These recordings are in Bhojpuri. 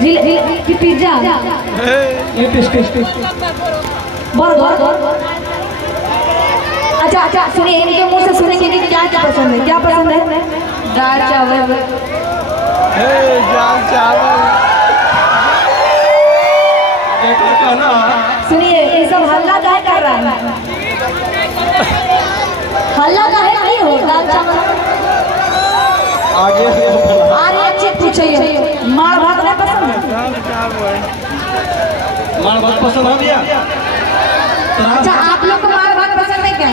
जिलेबी पिज्जा ये टेस्ट बर्गर। अच्छा सुनिए, इनके मुंह से सुनेंगे कि क्या क्या पसंद है। क्या पसंद है? दाल चावल। दाल चावल। सुनिए, ये सब हल्ला काहे कर रहा है? हल्ला काहे नहीं हो? दाल चावल आगे एक चीज पूछिए, मार भात नहीं पसंद है? मार भात पसंद है भैया? अच्छा, आप लोग को मार भात पसंद है क्या?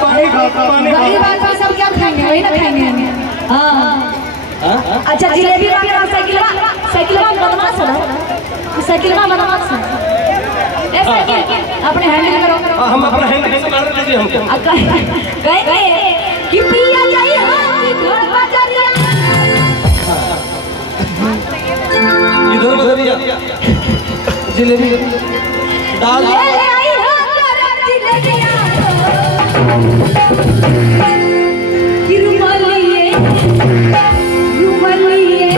गरीब आदमी सब क्या खाएंगे? वही ना खाएंगे। हाँ। अच्छा, जिलेबी वाला साइकिलवा बदमाश है। साइकिलवा बदमाश है। अपने हैंडल करो। हम अपना हैंडल मार दीजिए हमको। कहेंगे कि पिया जाई हम घर बाजारिया। इधर बदलिया जिलेबी दाल ले आई हम गरम जिलेबिया। रुमलिए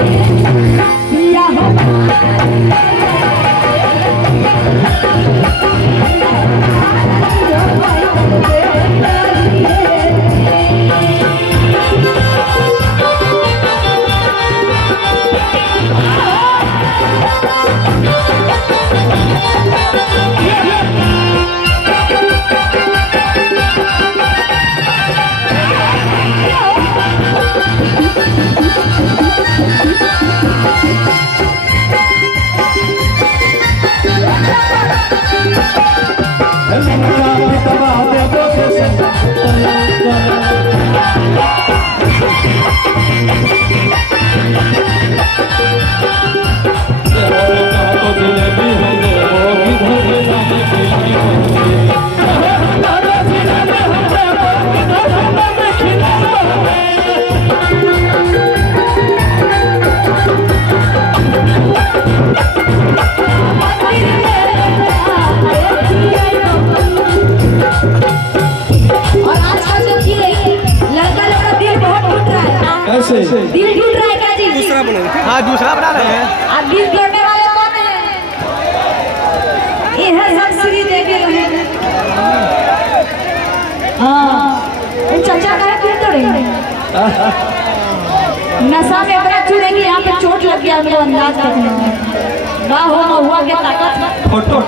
पिया दिल टूट रहा है क्या जी? दूसरा बना। हाँ, दूसरा बना रहे हैं। आप दिल तोड़ने वाले कौन है? ये है सब श्री देवी है। हाँ, चाचा का दिल तोड़ेंगे। नशा में इतना चूरे कि यहाँ पे चोट लग गया, मेरा अंदाज तक वाह हो महुआ के ताकत। फोटो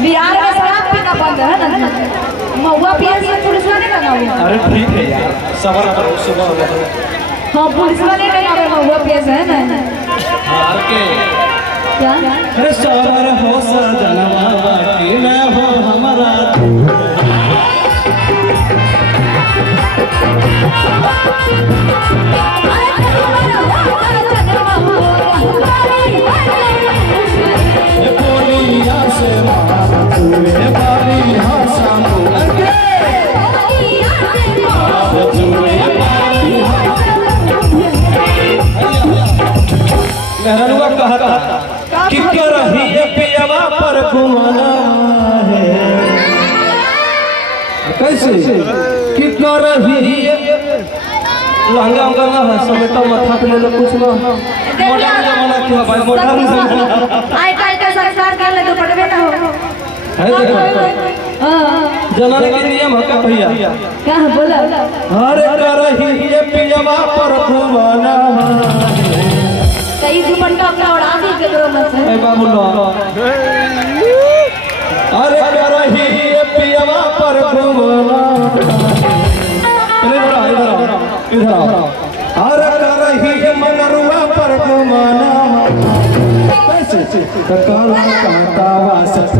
बिहार में शराब पीना बंद है ना, महुआ पिए से पुलिस वाले लगा हुआ। अरे ठीक है यार, सबर करो सुबह। हाँ, पुलिस वाले लगा हुआ पिए है ना। हार के क्या? अरे सबर हो सजनवा बाकी मैं हो हमारा। मेहरनुआ कहता कि करही पियवा पर घुमाना है। कैसे कि करही लहंगा उंगा है समेटा माथा पे ले लो कुछ ना। मॉडर्न जमाना क्या भाई, मॉडर्न जमाना। आई काल का संस्कार कर ले तो पटवे ना हो है देखो जनाने के नियम है भैया। क्या है बोला? अरे करही पियवा पर घुमाना है। कई दुपट्टा अपना उड़ा दी करो मत। ए बाबू लो। अरे करही पियवा पर घुमाना। इधर आओ। अरे करही मनरुआ पर घुमाना। कैसे ककाल कहता वासत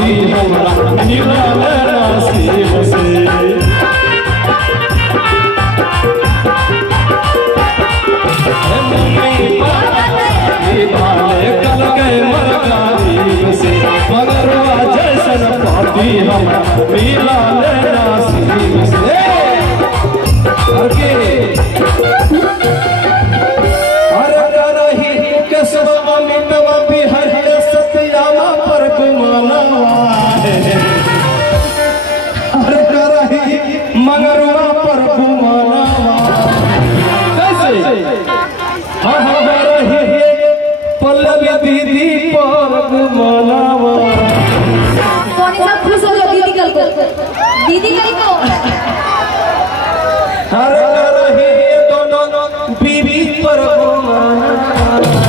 पाती हमरा मिलल नसीब से कल गए मर गरीब से मगरवा जैसन पाती हमरा मिलल नसीब से अरे करही केशवा मिटवा बिहार सत्यामा पर गुमानवा अरे करही मगरवा पर गुमानवा कैसे रही पल्लवी दीदी पर गुमानवा कौन सा खुश हो गया दीदी कल को दीदी कल को हर रही दोनों बीवी पर गुमानवा